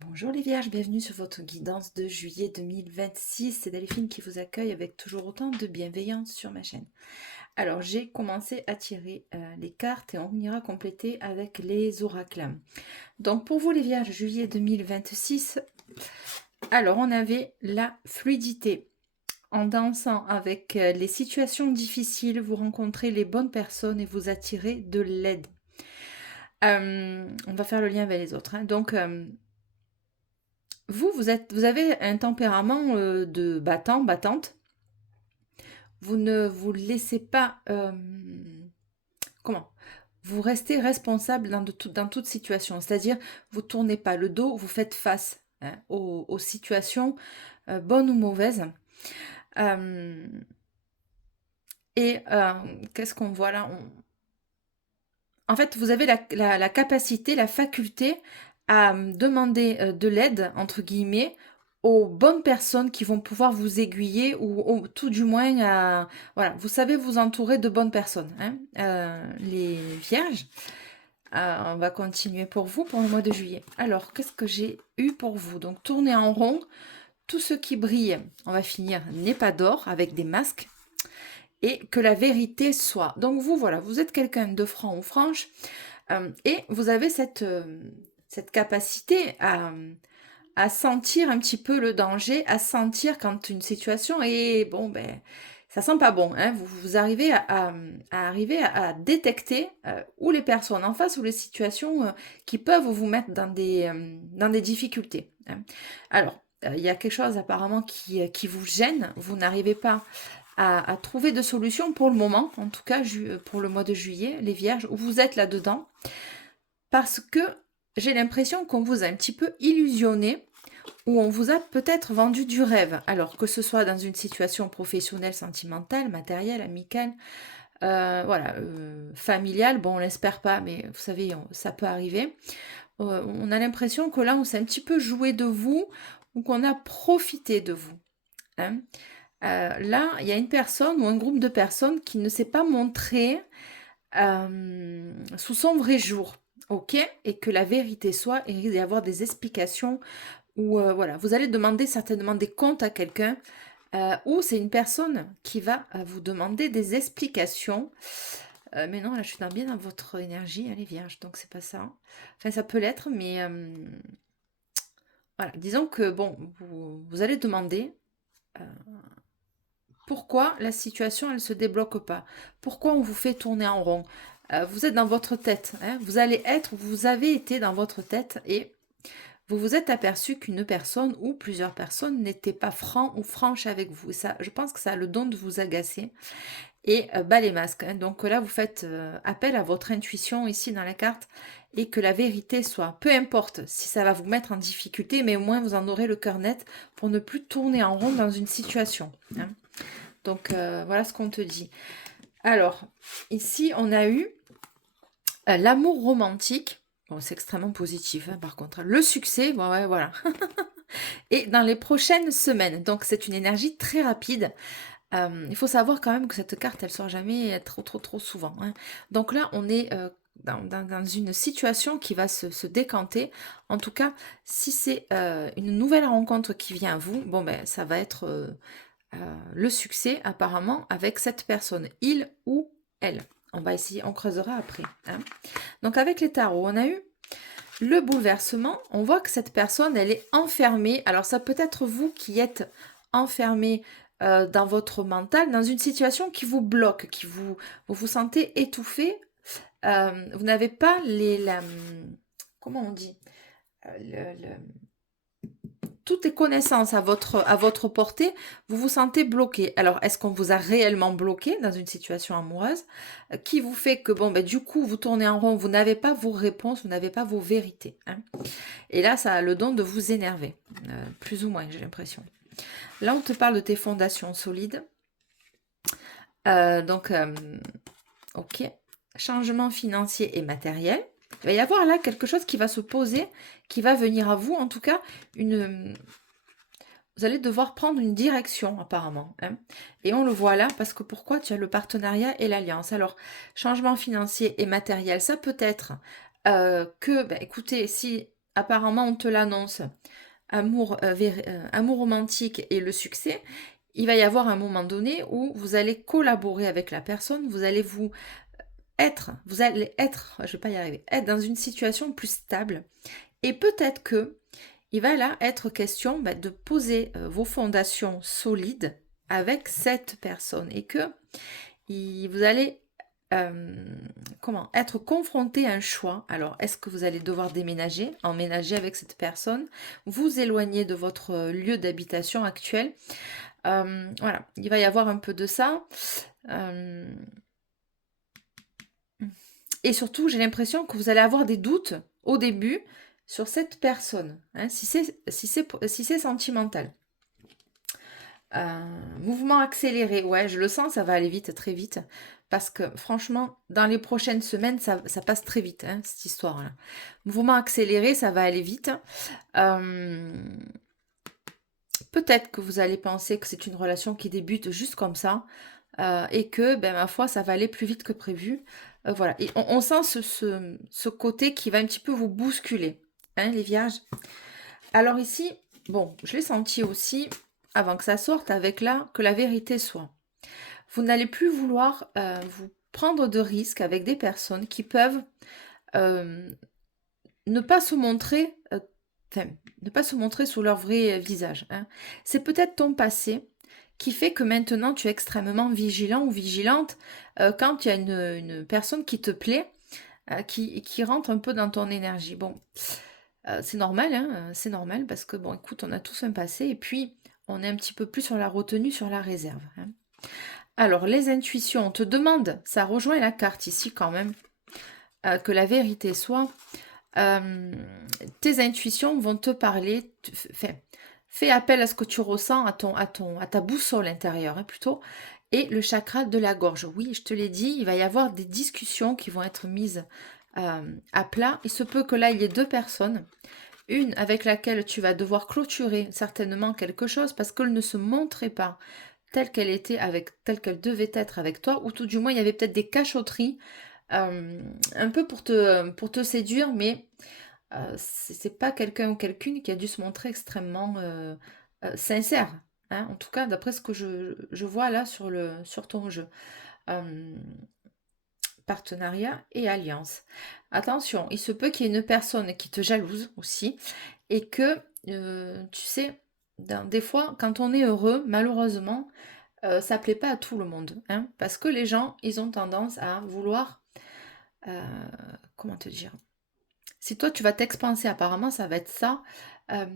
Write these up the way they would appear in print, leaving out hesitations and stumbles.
Bonjour les Vierges, bienvenue sur votre guidance de juillet 2026. C'est Delphine qui vous accueille avec toujours autant de bienveillance sur ma chaîne. Alors j'ai commencé à tirer les cartes et on ira compléter avec les oracles. Donc pour vous les Vierges, juillet 2026, alors on avait la fluidité. En dansant avec les situations difficiles, vous rencontrez les bonnes personnes et vous attirez de l'aide. On va faire le lien avec les autres. Donc vous avez un tempérament de battant, battante. Vous ne vous laissez pas... comment Vous restez responsable dans toute situation. C'est-à-dire, vous ne tournez pas le dos, vous faites face aux situations, bonnes ou mauvaises. Euh, Qu'est-ce qu'on voit là? En fait, vous avez la capacité, la faculté à demander de l'aide, entre guillemets, aux bonnes personnes qui vont pouvoir vous aiguiller ou tout du moins, voilà, vous savez vous entourer de bonnes personnes, hein. Les vierges, on va continuer pour vous pour le mois de juillet. Alors, qu'est-ce que j'ai eu pour vous? Donc, tournez en rond. Tout ce qui brille, on va finir, n'est pas d'or avec des masques. Et que la vérité soit. Donc vous, voilà, vous êtes quelqu'un de franc ou franche. Et vous avez cette capacité à sentir un petit peu le danger, à sentir quand une situation est, bon, ben, ça sent pas bon. Hein, vous arrivez à détecter ou les personnes en face ou les situations qui peuvent vous mettre dans des difficultés. Hein. Alors, il y a quelque chose apparemment qui vous gêne, vous n'arrivez pas à trouver de solutions pour le moment, en tout cas pour le mois de juillet, les vierges, où vous êtes là-dedans, parce que j'ai l'impression qu'on vous a un petit peu illusionné, ou on vous a peut-être vendu du rêve, alors que ce soit dans une situation professionnelle, sentimentale, matérielle, amicale, voilà, familiale, bon on l'espère pas, mais vous savez, ça peut arriver. On a l'impression que là on s'est un petit peu joué de vous, ou qu'on a profité de vous. Hein. Là, il y a une personne ou un groupe de personnes qui ne s'est pas montré sous son vrai jour, ok? Et que la vérité soit, il risque d'y avoir des explications ou voilà, vous allez demander certainement des comptes à quelqu'un ou c'est une personne qui va vous demander des explications. Mais non, là, je suis bien dans votre énergie, elle est vierge, donc c'est pas ça. Enfin, ça peut l'être, mais voilà, disons que bon, vous allez demander pourquoi la situation, elle ne se débloque pas? Pourquoi on vous fait tourner en rond? Vous êtes dans votre tête, hein, vous allez être, vous avez été dans votre tête et vous vous êtes aperçu qu'une personne ou plusieurs personnes n'étaient pas francs ou franches avec vous. Et ça, je pense que ça a le don de vous agacer. Et bas les masques. Hein. Donc là, vous faites appel à votre intuition ici dans la carte et que la vérité soit. Peu importe si ça va vous mettre en difficulté, mais au moins vous en aurez le cœur net pour ne plus tourner en rond dans une situation. Hein. Donc voilà ce qu'on te dit. Alors, ici, on a eu l'amour romantique. Bon, c'est extrêmement positif, hein, par contre. Le succès, bon, ouais, voilà. Et dans les prochaines semaines. Donc, c'est une énergie très rapide. Il faut savoir quand même que cette carte, elle sort jamais trop souvent. Hein. Donc là, on est dans une situation qui va se décanter. En tout cas, si c'est une nouvelle rencontre qui vient à vous, bon, ben, ça va être le succès apparemment avec cette personne, il ou elle. On va essayer, on creusera après. Hein. Donc avec les tarots, on a eu le bouleversement. On voit que cette personne, elle est enfermée. Alors ça peut être vous qui êtes enfermé dans votre mental, dans une situation qui vous bloque, vous vous sentez étouffé. Vous n'avez pas comment on dit toutes les connaissances à votre portée, vous vous sentez bloqué. Alors, est-ce qu'on vous a réellement bloqué dans une situation amoureuse qui vous fait que, bon, ben, du coup, vous tournez en rond, vous n'avez pas vos réponses, vous n'avez pas vos vérités. Hein. Et là, ça a le don de vous énerver, plus ou moins, j'ai l'impression. Là, on te parle de tes fondations solides. Donc, ok. Changement financier et matériel. Il va y avoir là quelque chose qui va se poser, qui va venir à vous, en tout cas, vous allez devoir prendre une direction apparemment. Hein. Et on le voit là parce que pourquoi tu as le partenariat et l'alliance. Alors, changement financier et matériel, ça peut être que, ben, écoutez, si apparemment on te l'annonce, amour romantique et le succès, il va y avoir un moment donné où vous allez collaborer avec la personne, vous allez être, je vais pas y arriver, être dans une situation plus stable. Et peut-être que il va là être question de poser vos fondations solides avec cette personne et que vous allez être confronté à un choix. Alors, est-ce que vous allez devoir déménager, emménager avec cette personne, vous éloigner de votre lieu d'habitation actuel? Voilà, il va y avoir un peu de ça. Et surtout, j'ai l'impression que vous allez avoir des doutes au début sur cette personne, hein, si c'est sentimental. Mouvement accéléré, ouais, je le sens, ça va aller vite, très vite. Parce que franchement, dans les prochaines semaines, ça passe très vite, hein, cette histoire-là. Mouvement accéléré, ça va aller vite. Peut-être que vous allez penser que c'est une relation qui débute juste comme ça. Et que, ma foi, ça va aller plus vite que prévu. Voilà. Et on sent ce côté qui va un petit peu vous bousculer, hein, les vierges. Alors ici, bon, je l'ai senti aussi, avant que ça sorte, avec là, que la vérité soit. Vous n'allez plus vouloir vous prendre de risques avec des personnes qui peuvent ne pas se montrer, ne pas se montrer sous leur vrai visage, hein. C'est peut-être ton passé qui fait que maintenant tu es extrêmement vigilant ou vigilante quand il y a une personne qui te plaît, qui rentre un peu dans ton énergie. Bon, c'est normal, hein, c'est normal parce que, bon, écoute, on a tous un passé et puis on est un petit peu plus sur la retenue, sur la réserve, hein. Alors, les intuitions, on te demande, ça rejoint la carte ici quand même, que la vérité soit. Tes intuitions vont te parler, fais appel à ce que tu ressens, à ta boussole intérieure, hein, plutôt, et le chakra de la gorge. Oui, je te l'ai dit, il va y avoir des discussions qui vont être mises à plat. Il se peut que là, il y ait deux personnes, une avec laquelle tu vas devoir clôturer certainement quelque chose parce qu'elle ne se montrait pas telle qu'elle était telle qu'elle devait être avec toi, ou tout du moins il y avait peut-être des cachotteries, un peu pour te séduire, mais c'est pas quelqu'un ou quelqu'une qui a dû se montrer extrêmement sincère, hein, en tout cas d'après ce que je vois là sur ton jeu. Euh, Partenariat et alliance. Attention, il se peut qu'il y ait une personne qui te jalouse aussi et que, tu sais, des fois, quand on est heureux, malheureusement, ça plaît pas à tout le monde, hein, parce que les gens, ils ont tendance à vouloir, euh, comment te dire, si toi tu vas t'expanser, apparemment ça va être ça, euh,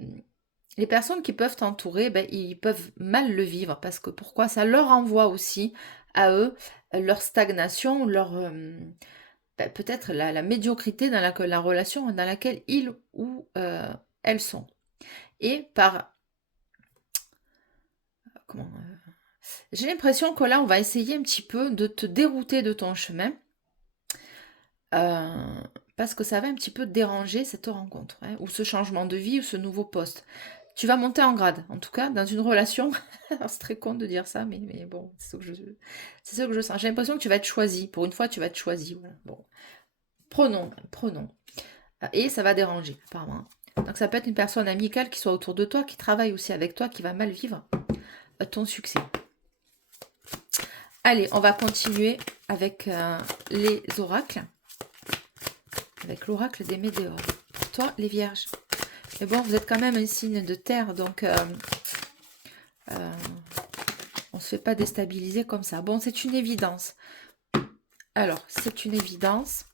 les personnes qui peuvent t'entourer, ils peuvent mal le vivre, parce que pourquoi? Ça leur envoie aussi à eux leur stagnation, peut-être la médiocrité dans la relation dans laquelle ils ou elles sont. Et comment, j'ai l'impression que là, on va essayer un petit peu de te dérouter de ton chemin, euh, parce que ça va un petit peu déranger cette rencontre, hein, ou ce changement de vie, ou ce nouveau poste. Tu vas monter en grade, en tout cas, dans une relation. Alors, c'est très con de dire ça, mais bon, c'est ce que je sens. J'ai l'impression que tu vas être choisi. Pour une fois, tu vas être choisi. Voilà. Bon, prenons. Et ça va déranger, apparemment. Donc, ça peut être une personne amicale qui soit autour de toi, qui travaille aussi avec toi, qui va mal vivre ton succès. Allez, on va continuer avec les oracles. Avec l'oracle des météores. Pour toi, les vierges. Mais bon, vous êtes quand même un signe de terre, donc on ne se fait pas déstabiliser comme ça. Bon, c'est une évidence. Alors, c'est une évidence.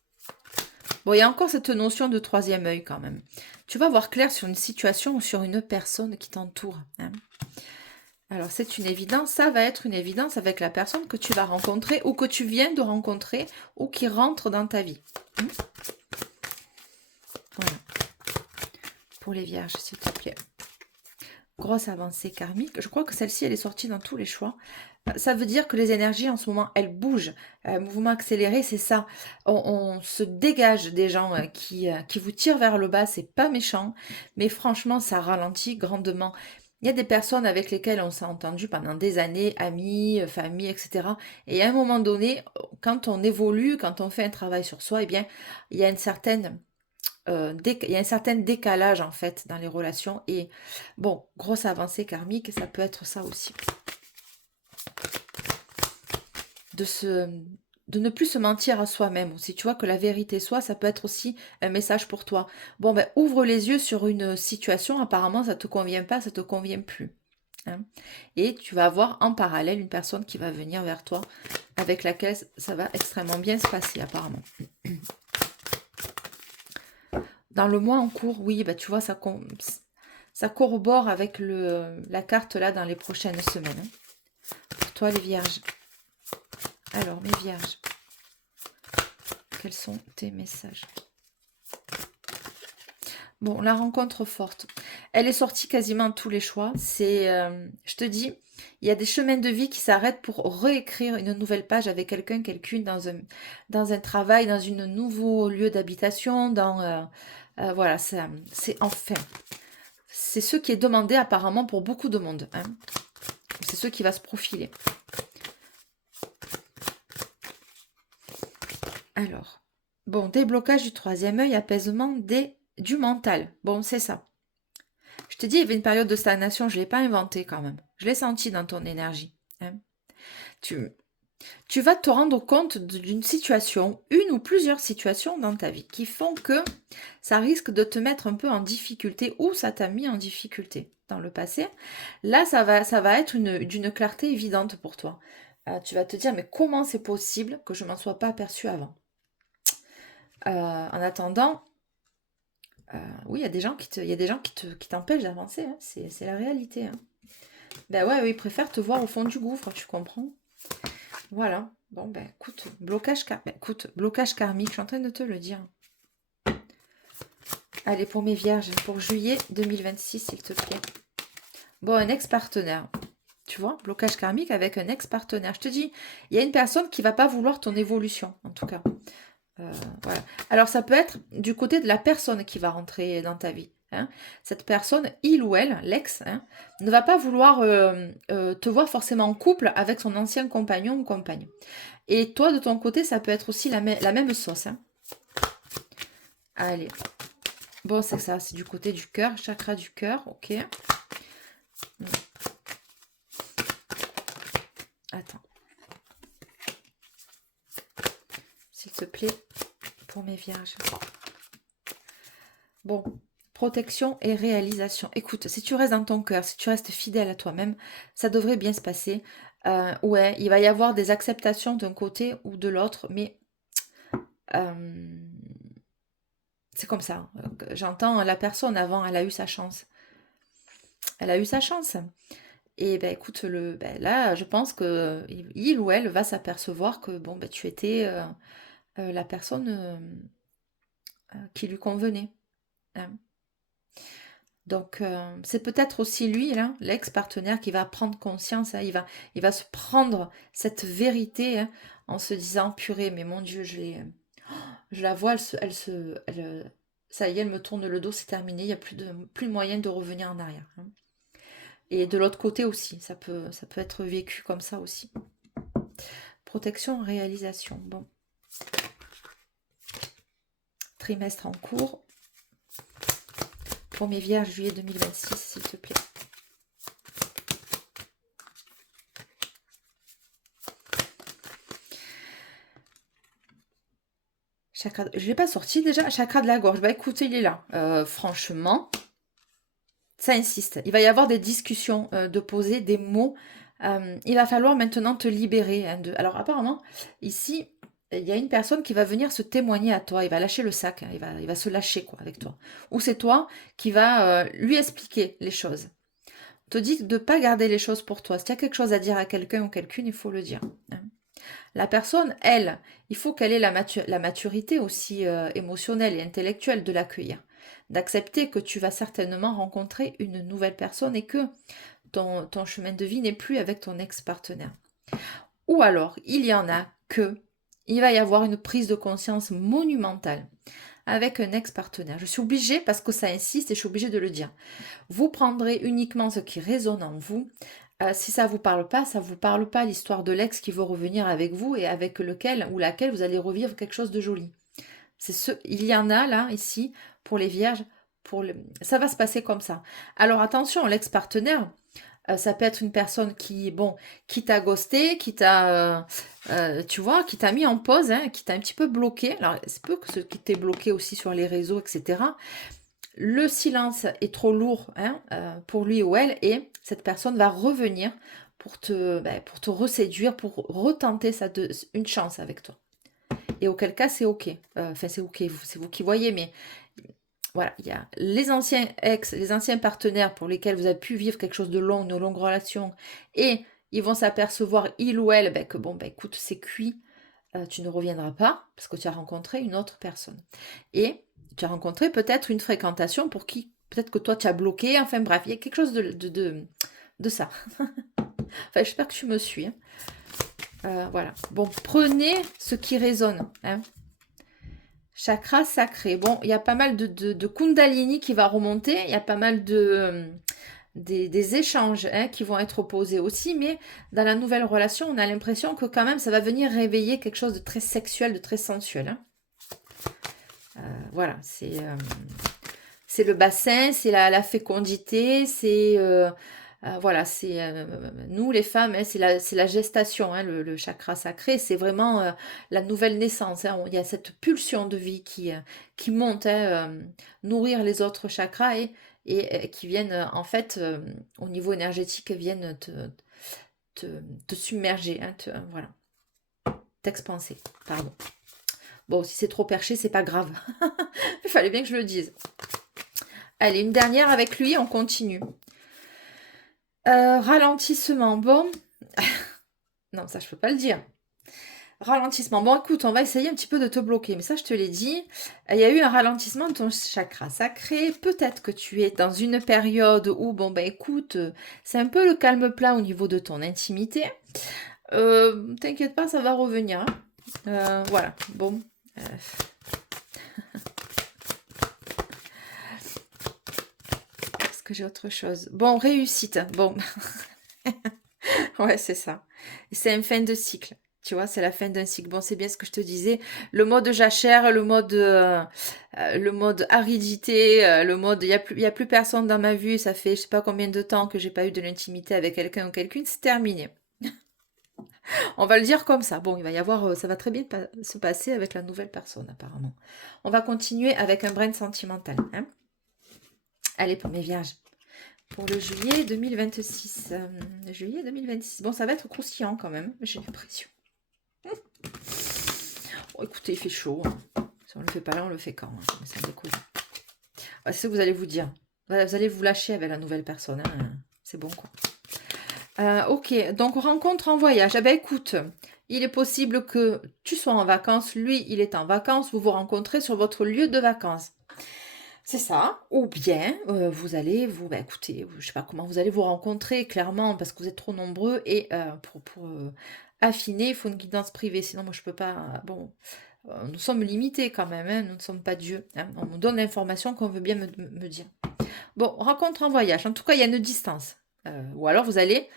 Bon, il y a encore cette notion de troisième œil quand même. Tu vas voir clair sur une situation ou sur une personne qui t'entoure, hein. Alors, c'est une évidence. Ça va être une évidence avec la personne que tu vas rencontrer ou que tu viens de rencontrer ou qui rentre dans ta vie. Voilà. Pour les vierges, s'il te plaît. Grosse avancée karmique. Je crois que celle-ci, elle est sortie dans tous les choix. Ça veut dire que les énergies, en ce moment, elles bougent. Mouvement accéléré, c'est ça. On se dégage des gens qui vous tirent vers le bas. C'est pas méchant, mais franchement, ça ralentit grandement. Il y a des personnes avec lesquelles on s'est entendu pendant des années, amis, famille, etc. Et à un moment donné, quand on évolue, quand on fait un travail sur soi, eh bien, il y a une certaine il y a un certain décalage en fait dans les relations. Et bon, grosse avancée karmique, ça peut être ça aussi. De se, de ne plus se mentir à soi-même aussi. Tu vois que la vérité soit, ça peut être aussi un message pour toi. Bon, ben, ouvre les yeux sur une situation, apparemment ça te convient pas, ça te convient plus. Hein. Et tu vas avoir en parallèle une personne qui va venir vers toi, avec laquelle ça va extrêmement bien se passer apparemment. Dans le mois en cours, oui, bah tu vois, ça corrobore avec la carte là dans les prochaines semaines. Hein. Pour toi les vierges. Alors, mes vierges, quels sont tes messages? Bon, la rencontre forte. Elle est sortie quasiment tous les choix. Je te dis, il y a des chemins de vie qui s'arrêtent pour réécrire une nouvelle page avec quelqu'une dans un travail, dans un nouveau lieu d'habitation, voilà, c'est enfin. C'est ce qui est demandé apparemment pour beaucoup de monde. Hein. C'est ce qui va se profiler. Alors, bon, déblocage du troisième œil, apaisement du mental. Bon, c'est ça. Je te dis, il y avait une période de stagnation, je ne l'ai pas inventée quand même. Je l'ai senti dans ton énergie. Hein. Tu vas te rendre compte d'une situation, une ou plusieurs situations dans ta vie qui font que ça risque de te mettre un peu en difficulté ou ça t'a mis en difficulté dans le passé. Là, ça va être d'une clarté évidente pour toi. Tu vas te dire, mais comment c'est possible que je ne m'en sois pas aperçue avant? En attendant, oui, il y a des gens qui t'empêchent d'avancer. Hein. C'est la réalité. Hein. Ben ouais, ils préfèrent te voir au fond du gouffre, tu comprends? Voilà. Bon, ben écoute, blocage karmique, je suis en train de te le dire. Allez, pour mes vierges, pour juillet 2026, s'il te plaît. Bon, un ex-partenaire. Tu vois, blocage karmique avec un ex-partenaire. Je te dis, il y a une personne qui va pas vouloir ton évolution, en tout cas. Voilà. Alors, ça peut être du côté de la personne qui va rentrer dans ta vie. Hein. Cette personne, il ou elle, l'ex, hein, ne va pas vouloir te voir forcément en couple avec son ancien compagnon ou compagne. Et toi, de ton côté, ça peut être aussi la même sauce. Hein. Allez. Bon, c'est ça, c'est du côté du cœur, chakra du cœur, ok. Attends. S'il te plaît, pour mes vierges. Bon, protection et réalisation. Écoute, si tu restes dans ton cœur, si tu restes fidèle à toi-même, ça devrait bien se passer. Ouais, il va y avoir des acceptations d'un côté ou de l'autre, mais c'est comme ça. J'entends la personne avant, elle a eu sa chance. Elle a eu sa chance. Et ben écoute, là, je pense que il ou elle va s'apercevoir que bon, ben, tu étais la personne qui lui convenait. Hein. Donc, c'est peut-être aussi lui, là, l'ex-partenaire, qui va prendre conscience. Hein, il va se prendre cette vérité hein, en se disant, purée, mais mon Dieu, je la vois, ça y est, elle me tourne le dos, c'est terminé, il n'y a plus de moyen de revenir en arrière. Hein. Et de l'autre côté aussi, ça peut être vécu comme ça aussi. Protection, réalisation. Bon. Trimestre en cours. Pour mes vierges, juillet 2026, s'il te plaît. Chakra, je ne l'ai pas sorti déjà. Chakra de la gorge. Bah écoutez, il est là. Franchement, ça insiste. Il va y avoir des discussions, de poser des mots. Il va falloir maintenant te libérer. Hein, Alors apparemment, ici, il y a une personne qui va venir se témoigner à toi. Il va lâcher le sac. Hein, il va se lâcher quoi avec toi. Ou c'est toi qui va lui expliquer les choses. On te dit de ne pas garder les choses pour toi. Si tu as quelque chose à dire à quelqu'un ou quelqu'une, il faut le dire. Hein. La personne, elle, il faut qu'elle ait la maturité aussi émotionnelle et intellectuelle de l'accueillir. D'accepter que tu vas certainement rencontrer une nouvelle personne et que ton chemin de vie n'est plus avec ton ex-partenaire. Ou alors, il y en a que il va y avoir une prise de conscience monumentale avec un ex-partenaire. Je suis obligée, parce que ça insiste et je suis obligée de le dire. Vous prendrez uniquement ce qui résonne en vous. Si ça ne vous parle pas, ça ne vous parle pas l'histoire de l'ex qui veut revenir avec vous et avec lequel ou laquelle vous allez revivre quelque chose de joli. Il y en a là, ici, pour les vierges, ça va se passer comme ça. Alors attention, l'ex-partenaire, ça peut être une personne bon, qui t'a ghosté, tu vois, qui t'a mis en pause, hein, qui t'a un petit peu bloqué. Alors, c'est peu que ce qui t'est bloqué aussi sur les réseaux, etc. Le silence est trop lourd, hein, pour lui ou elle, et cette personne va revenir pour te reséduire, pour retenter une chance avec toi. Et auquel cas, c'est OK. Enfin, c'est OK, c'est vous qui voyez, mais voilà, il y a les anciens ex, les anciens partenaires pour lesquels vous avez pu vivre quelque chose de long, une longue relation, et ils vont s'apercevoir, il ou elle, que bon, écoute, c'est cuit, tu ne reviendras pas, parce que tu as rencontré une autre personne. Et tu as rencontré peut-être une fréquentation pour qui, peut-être que toi, tu as bloqué, enfin bref, il y a quelque chose de ça. Enfin, j'espère que tu me suis. Hein. Voilà. Bon, prenez ce qui résonne. Hein. Chakra sacré. Bon, il y a pas mal de Kundalini qui va remonter. Il y a pas mal des échanges, hein, qui vont être opposés aussi. Mais dans la nouvelle relation, on a l'impression que quand même, ça va venir réveiller quelque chose de très sexuel, de très sensuel. Hein. Voilà, c'est le bassin, c'est la fécondité, voilà, c'est nous les femmes, hein, c'est la gestation, hein, le chakra sacré, c'est vraiment la nouvelle naissance. Hein, il y a cette pulsion de vie qui monte, hein, nourrir les autres chakras et qui viennent en fait au niveau énergétique viennent te, te submerger, hein, voilà, t'expanser. Pardon. Bon, si c'est trop perché, c'est pas grave. Il fallait bien que je le dise. Allez, une dernière avec lui, on continue. Ralentissement, bon. Non, ça, je peux pas le dire. Ralentissement. Bon, écoute, on va essayer un petit peu de te bloquer, mais ça, je te l'ai dit. Il y a eu un ralentissement de ton chakra sacré. Peut-être que tu es dans une période où, bon, écoute, c'est un peu le calme plat au niveau de ton intimité. T'inquiète pas, ça va revenir. Hein. Voilà, bon. Est-ce que j'ai autre chose? Bon, réussite. Bon. Ouais, c'est ça. C'est une fin de cycle. Tu vois, c'est la fin d'un cycle. Bon, c'est bien ce que je te disais. Le mode jachère, le mode aridité, le mode il y a plus personne dans ma vie. Ça fait je sais pas combien de temps que j'ai pas eu de l'intimité avec quelqu'un ou quelqu'une. C'est terminé. On va le dire comme ça. Bon, il va y avoir, ça va très bien se passer avec la nouvelle personne apparemment. On va continuer avec un brin sentimental. Hein. Allez pour mes vierges. Pour le juillet 2026. Juillet 2026. Bon, ça va être croustillant quand même, j'ai l'impression. Bon, écoutez, il fait chaud. Hein. Si on le fait pas là, on le fait quand hein. Ça me découle. C'est ce que vous allez vous dire. Vous allez vous lâcher avec la nouvelle personne. Hein. C'est bon, quoi. Ok, donc rencontre en voyage. Eh ben écoute, il est possible que tu sois en vacances, lui, il est en vacances, vous vous rencontrez sur votre lieu de vacances. C'est ça. Ou bien vous allez écoutez, je sais pas comment vous allez vous rencontrer clairement parce que vous êtes trop nombreux et pour affiner, il faut une guidance privée. Sinon, moi je peux pas. Bon, nous sommes limités quand même. Hein, nous ne sommes pas Dieu. Hein, on me donne l'information qu'on veut bien me dire. Bon, rencontre en voyage. En tout cas, il y a une distance. Ou alors vous allez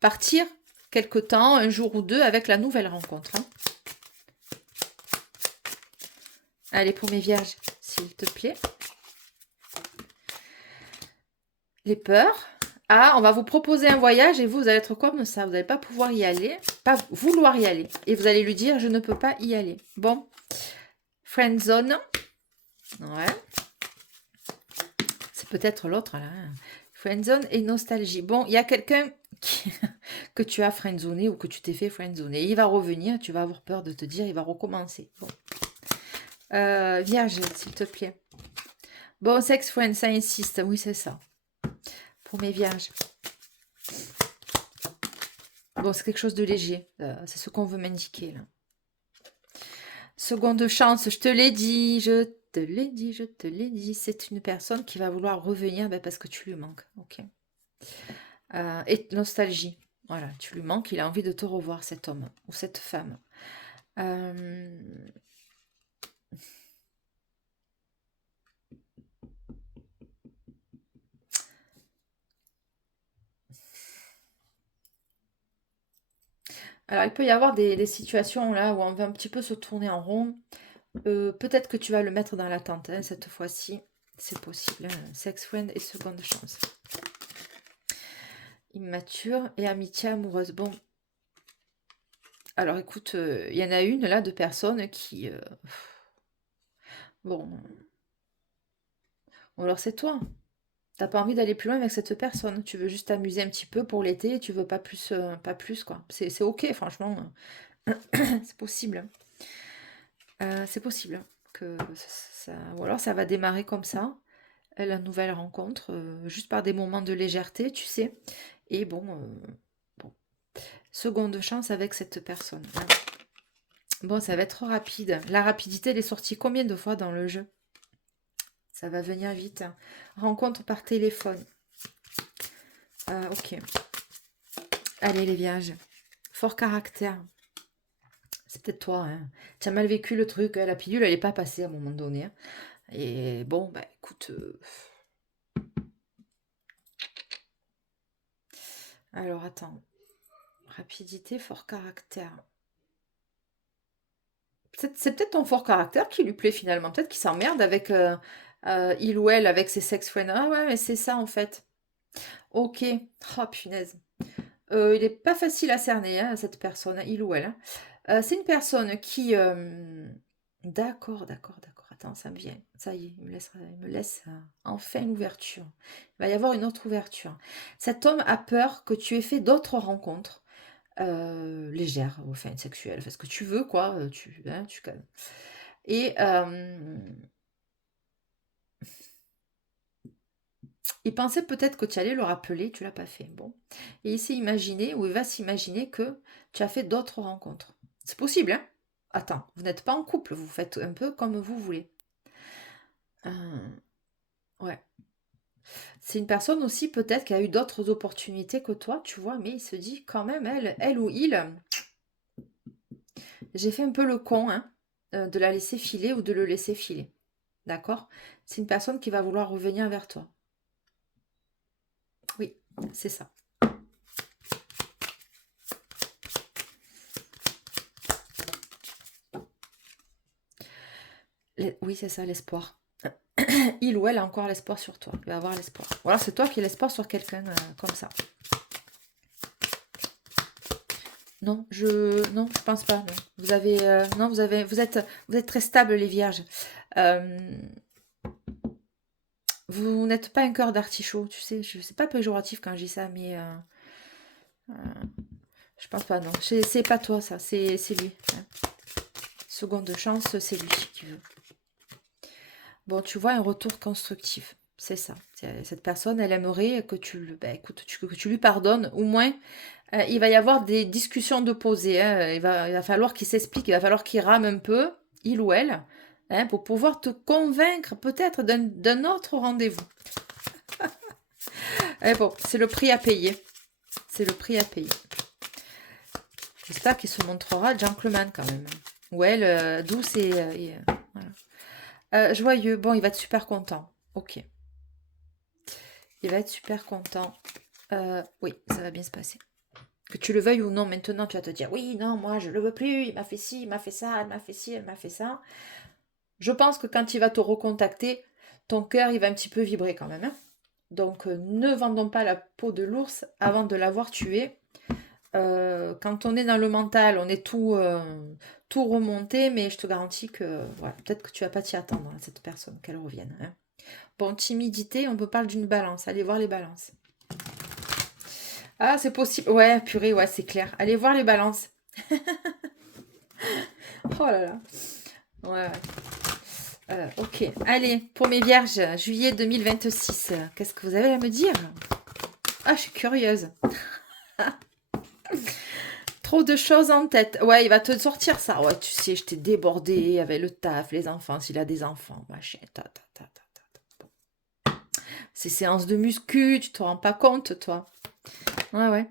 partir quelque temps, un jour ou deux, avec la nouvelle rencontre. Hein. Allez pour mes vierges, s'il te plaît. Les peurs. Ah, on va vous proposer un voyage et vous allez être comme ça. Vous n'allez pas pouvoir y aller, pas vouloir y aller. Et vous allez lui dire, je ne peux pas y aller. Bon. Friend zone. Ouais. C'est peut-être l'autre là. Hein. Friend zone et nostalgie. Bon, il y a quelqu'un que tu as friendzoné ou que tu t'es fait friendzoner. Il va revenir, tu vas avoir peur de te dire, il va recommencer. Bon. Vierge, s'il te plaît. Bon, sex friend, ça insiste. Oui, c'est ça. Pour mes vierges. Bon, c'est quelque chose de léger. C'est ce qu'on veut m'indiquer, là. Seconde chance, je te l'ai dit, je te l'ai dit, je te l'ai dit. C'est une personne qui va vouloir revenir parce que tu lui manques. Ok. Et nostalgie. Voilà, tu lui manques, il a envie de te revoir, cet homme ou cette femme. Alors, il peut y avoir des situations là où on va un petit peu se tourner en rond. Peut-être que tu vas le mettre dans l'attente, hein, cette fois-ci. C'est possible, hein. Sex friend et seconde chance. Immature et amitié amoureuse. Bon. Alors, écoute, il y en a une là de personnes qui... bon. Ou alors c'est toi. T'as pas envie d'aller plus loin avec cette personne. Tu veux juste t'amuser un petit peu pour l'été et tu veux pas plus quoi. C'est ok, franchement. C'est possible. C'est possible que ou alors ça va démarrer comme ça, la nouvelle rencontre, juste par des moments de légèreté, tu sais. Et bon, bon. Seconde chance avec cette personne, hein. Bon, ça va être rapide. La rapidité, elle est sortie combien de fois dans le jeu? Ça va venir vite. Rencontre par téléphone. Ok. Allez, les vierges. Fort caractère. C'est peut-être toi, hein. Tu as mal vécu le truc. La pilule, elle n'est pas passée à un moment donné, hein. Et bon, bah écoute. Alors, attends. Rapidité, fort caractère. C'est peut-être ton fort caractère qui lui plaît finalement. Peut-être qu'il s'emmerde avec il ou elle, avec ses sex friends. Ah ouais, mais c'est ça en fait. Ok. Oh punaise. Il est pas facile à cerner, hein, cette personne, il ou elle, hein. C'est une personne qui... D'accord, d'accord, d'accord. Attends, ça me vient. Ça y est, il me laisse enfin l'ouverture. Il va y avoir une autre ouverture. Cet homme a peur que tu aies fait d'autres rencontres légères, enfin sexuelles, fais ce que tu veux, quoi. Tu calmes. Et il pensait peut-être que tu allais le rappeler, tu l'as pas fait. Bon. Et il s'est imaginé, ou il va s'imaginer que tu as fait d'autres rencontres. C'est possible, hein? Attends, vous n'êtes pas en couple, vous faites un peu comme vous voulez. Ouais. C'est une personne aussi peut-être qui a eu d'autres opportunités que toi, tu vois, mais il se dit quand même, elle ou il, j'ai fait un peu le con, hein, de la laisser filer ou de le laisser filer. D'accord? C'est une personne qui va vouloir revenir vers toi. Oui, c'est ça. Oui, c'est ça, l'espoir. Il ou elle a encore l'espoir sur toi. Il va avoir l'espoir. Ou alors c'est toi qui as l'espoir sur quelqu'un comme ça. Non, je pense pas. Non. Vous avez, non, vous êtes très stable les vierges. Euh, vous n'êtes pas un cœur d'artichaut, tu sais. Je sais pas péjoratif quand je dis ça, mais euh, je pense pas. Non, c'est pas toi ça. C'est lui, hein. Seconde chance, c'est lui qui veut. Bon, tu vois un retour constructif. C'est ça. Cette personne, elle aimerait que écoute, que tu lui pardonnes. Au moins, il va y avoir des discussions de posées, hein. Il va falloir qu'il s'explique, il va falloir qu'il rame un peu, il ou elle, hein, pour pouvoir te convaincre peut-être d'un autre rendez-vous. Bon, c'est le prix à payer. C'est le prix à payer. J'espère qu'il se montrera gentleman quand même. Ou elle, douce voilà. Joyeux. Bon, il va être super content. Ok. Il va être super content. Oui, ça va bien se passer. Que tu le veuilles ou non, maintenant tu vas te dire oui, non, moi je le veux plus, il m'a fait ci, il m'a fait ça, elle m'a fait ci, elle m'a fait ça. Je pense que quand il va te recontacter, ton cœur il va un petit peu vibrer quand même, hein. Donc ne vendons pas la peau de l'ours avant de l'avoir tué. Quand on est dans le mental, on est tout remonté, mais je te garantis que voilà, peut-être que tu vas pas t'y attendre à cette personne, qu'elle revienne, hein. Bon, timidité, on peut parler d'une balance. Allez voir les balances. Ah, c'est possible. Ouais, purée, ouais, c'est clair. Allez voir les balances. Oh là là. Ouais, ouais. Ok. Allez, pour mes vierges, juillet 2026. Qu'est-ce que vous avez à me dire? Ah, je suis curieuse. Trop de choses en tête. Ouais, il va te sortir ça. Ouais, tu sais, je t'ai débordé avec le taf, les enfants, s'il a des enfants, machin. Ces séances de muscu, tu te rends pas compte, toi. Ouais, ouais.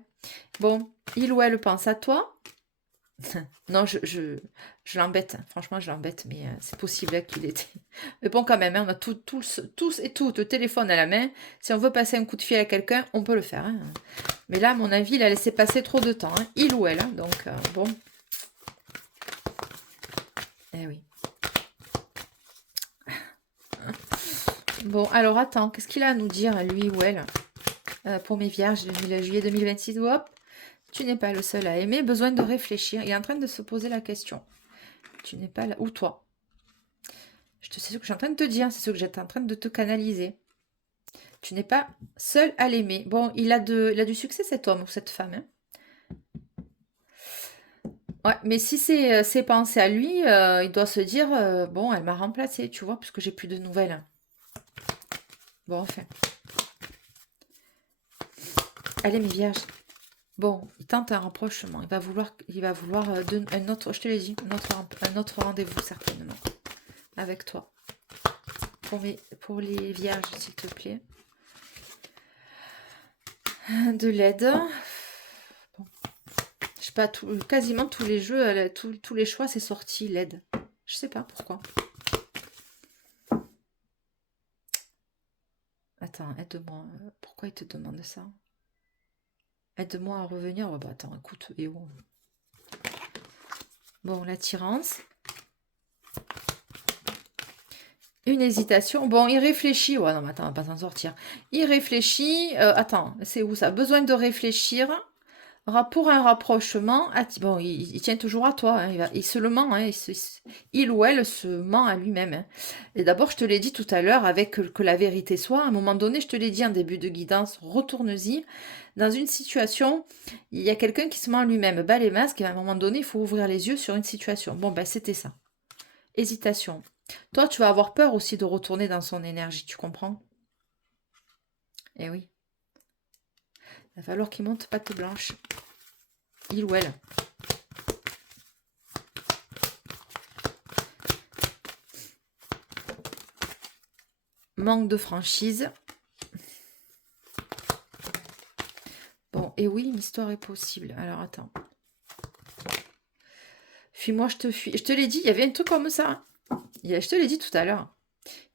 Bon, il ou elle pense à toi. Non, Je l'embête, hein. Franchement, je l'embête, mais c'est possible hein, qu'il était. Mais bon, quand même, hein, on a tous et toutes le téléphone à la main. Si on veut passer un coup de fil à quelqu'un, on peut le faire. Hein. Mais là, à mon avis, il a laissé passer trop de temps. Hein. Il ou elle. Hein, donc, bon. Eh oui. Bon, alors attends, qu'est-ce qu'il a à nous dire, lui ou elle pour mes vierges, juillet 2026, hop. Tu n'es pas le seul à aimer, besoin de réfléchir. Il est en train de se poser la question. Tu n'es pas là. Ou toi. C'est ce que je suis en train de te dire, c'est ce que j'étais en train de te canaliser. Tu n'es pas seul à l'aimer. Bon, il a du succès cet homme ou cette femme. Hein. Ouais, mais si c'est pensé à lui, il doit se dire, bon, elle m'a remplacé, tu vois, puisque j'ai plus de nouvelles. Bon, enfin. Allez, mes vierges. Bon, il tente un rapprochement. Il va vouloir un autre, je te l'ai dit, un autre rendez-vous certainement avec toi. Pour les vierges, s'il te plaît. De l'aide. Bon. Je sais pas, quasiment tous les jeux, tous les choix, c'est sorti l'aide. Je sais pas pourquoi. Attends, aide-moi. Pourquoi il te demande ça? Aide-moi à revenir. Oh, bah attends, écoute, et où? Bon, l'attirance. Une hésitation. Bon, il réfléchit. Ouais, non, mais attends, on va pas s'en sortir. Il réfléchit. Attends, c'est où ça? Besoin de réfléchir. Pour un rapprochement. Bon, il tient toujours à toi. Hein, il se le ment. Hein, il ou elle se ment à lui-même. Hein. Et d'abord, je te l'ai dit tout à l'heure, avec que la vérité soit. À un moment donné, je te l'ai dit en début de guidance, retourne-y. Dans une situation, il y a quelqu'un qui se ment à lui-même. Bas les masques. Et à un moment donné, il faut ouvrir les yeux sur une situation. Bon, ben, c'était ça. Hésitation. Toi, tu vas avoir peur aussi de retourner dans son énergie, tu comprends? Eh oui. Il va falloir qu'il monte patte blanche. Il ou elle. Manque de franchise. Bon, et oui, une histoire est possible. Alors, attends. Fuis-moi, je te fuis. Je te l'ai dit, il y avait un truc comme ça. Je te l'ai dit tout à l'heure.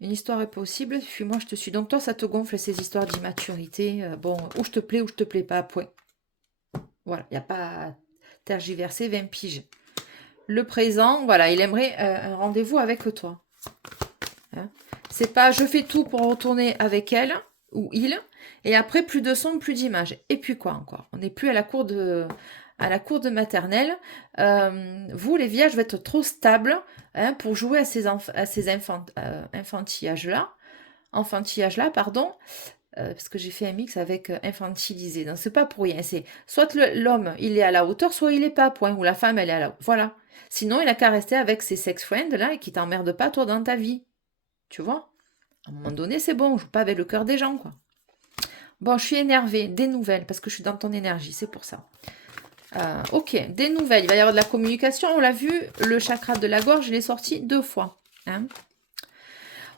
Une histoire est possible, fuis-moi, je te suis. Donc toi, ça te gonfle ces histoires d'immaturité. Bon, ou je te plais ou je te plais pas, point. Voilà, il n'y a pas à tergiverser 20 piges. Le présent, voilà, il aimerait un rendez-vous avec toi. Hein, c'est pas je fais tout pour retourner avec elle ou il, et après plus de son, plus d'image. Et puis quoi encore? On n'est plus à la cour de maternelle. Vous, les vierges, vous êtes trop stables hein, pour jouer à ces enfantillages-là, pardon. Parce que j'ai fait un mix avec infantilisé. Donc c'est pas pour rien. C'est soit l'homme il est à la hauteur, soit il est pas, point. Ou la femme elle est à la hauteur. Voilà. Sinon il a qu'à rester avec ses sex friends là et qui t'emmerdent pas toi dans ta vie. Tu vois? À un moment donné c'est bon, on joue pas avec le cœur des gens quoi. Bon, je suis énervée. Des nouvelles parce que je suis dans ton énergie, c'est pour ça. Ok, des nouvelles. Il va y avoir de la communication. On l'a vu, le chakra de la gorge, je l'ai sorti 2 fois. Hein.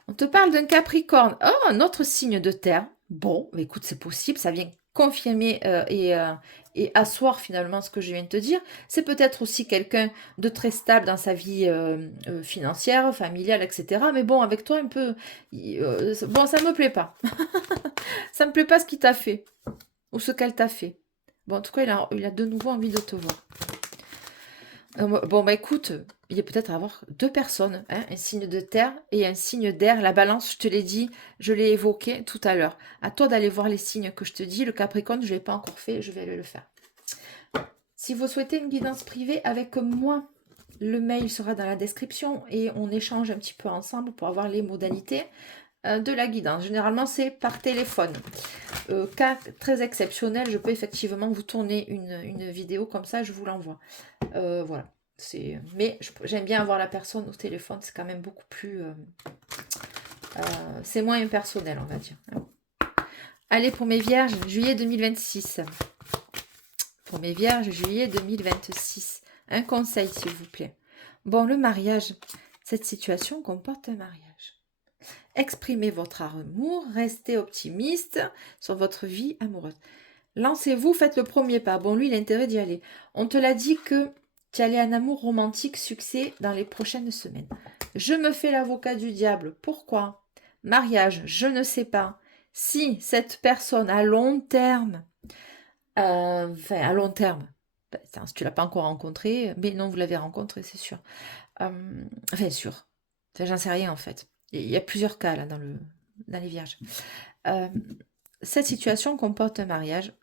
On te parle d'un Capricorne. Oh, un autre signe de terre. Bon, écoute, c'est possible. Ça vient confirmer et asseoir finalement ce que je viens de te dire. C'est peut-être aussi quelqu'un de très stable dans sa vie financière, familiale, etc. Mais bon, avec toi, un peu... bon, ça me plaît pas. Ça me plaît pas ce qu'il t'a fait. Ou ce qu'elle t'a fait. Bon, en tout cas, il a de nouveau envie de te voir. Bon, bah écoute, il y a peut-être à avoir 2 personnes, hein, un signe de terre et un signe d'air. La balance, je te l'ai dit, je l'ai évoqué tout à l'heure. À toi d'aller voir les signes que je te dis. Le Capricorne, je ne l'ai pas encore fait, je vais aller le faire. Si vous souhaitez une guidance privée avec moi, le mail sera dans la description et on échange un petit peu ensemble pour avoir les modalités de la guidance. Généralement, c'est par téléphone. Cas très exceptionnel, je peux effectivement vous tourner une vidéo comme ça, je vous l'envoie. Voilà. Mais j'aime bien avoir la personne au téléphone, c'est quand même beaucoup plus... c'est moins impersonnel, on va dire. Allez, pour mes vierges, juillet 2026. Pour mes vierges, juillet 2026. Un conseil, s'il vous plaît. Bon, le mariage. Cette situation comporte un mariage. Exprimez votre amour, restez optimiste sur votre vie amoureuse. Lancez-vous, faites le premier pas. Bon, lui, il a intérêt d'y aller. On te l'a dit que Tu allais un amour romantique, succès dans les prochaines semaines. Je me fais l'avocat du diable. Pourquoi? Mariage, je ne sais pas. Si cette personne à long terme, enfin à long terme, si tu l'as pas encore rencontré, mais non, vous l'avez rencontré, c'est sûr. Enfin, sûr. Enfin, j'en sais rien en fait. Il y a plusieurs cas là dans les vierges. Euh, cette situation comporte un mariage.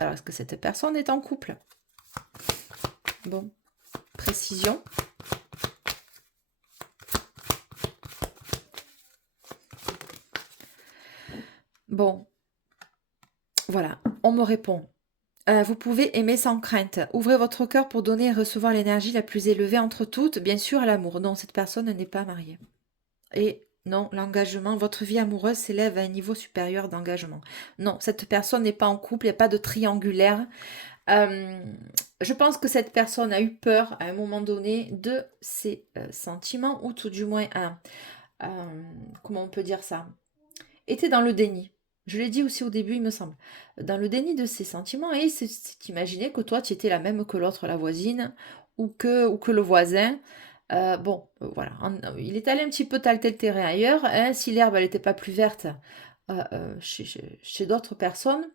Alors, est-ce que cette personne est en couple? Bon, précision. Bon, voilà, on me répond. Vous pouvez aimer sans crainte. Ouvrez votre cœur pour donner et recevoir l'énergie la plus élevée entre toutes, bien sûr à l'amour. Non, cette personne n'est pas mariée. Et non, l'engagement, votre vie amoureuse s'élève à un niveau supérieur d'engagement. Non, cette personne n'est pas en couple, il n'y a pas de triangulaire. Je pense que cette personne a eu peur à un moment donné de ses sentiments, ou tout du moins comment on peut dire ça, était dans le déni. Je l'ai dit aussi au début, il me semble. Dans le déni de ses sentiments, et c'est imaginer que toi, tu étais la même que l'autre, la voisine, ou que le voisin. Voilà. Il est allé un petit peu tâter le terrain ailleurs. Hein, si l'herbe, elle n'était pas plus verte chez d'autres personnes.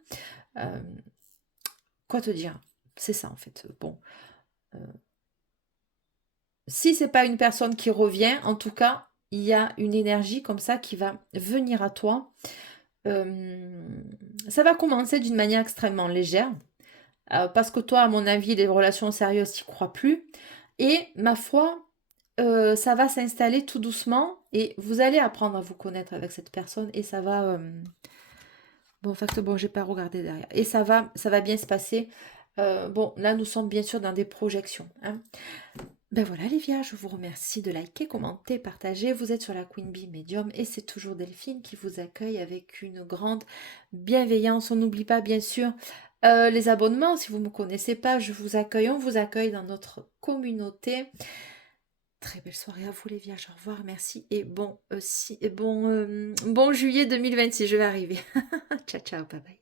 euh, Quoi te dire? C'est ça, en fait. Bon. Si c'est pas une personne qui revient, en tout cas, il y a une énergie comme ça qui va venir à toi. Ça va commencer d'une manière extrêmement légère, parce que toi, à mon avis, les relations sérieuses, tu crois plus. Et ma foi, ça va s'installer tout doucement et vous allez apprendre à vous connaître avec cette personne et ça va... Bon, en fait, bon, j'ai pas regardé derrière. Et ça va bien se passer. Bon, là, nous sommes bien sûr dans des projections. Hein. Ben voilà les vierges, je vous remercie de liker, commenter, partager. Vous êtes sur la Queen Bee Medium et c'est toujours Delphine qui vous accueille avec une grande bienveillance. On n'oublie pas bien sûr les abonnements. Si vous ne me connaissez pas, je vous accueille. On vous accueille dans notre communauté. Très belle soirée à vous les vierges. Au revoir, merci et bon juillet 2026. Je vais arriver. Ciao, ciao, bye bye.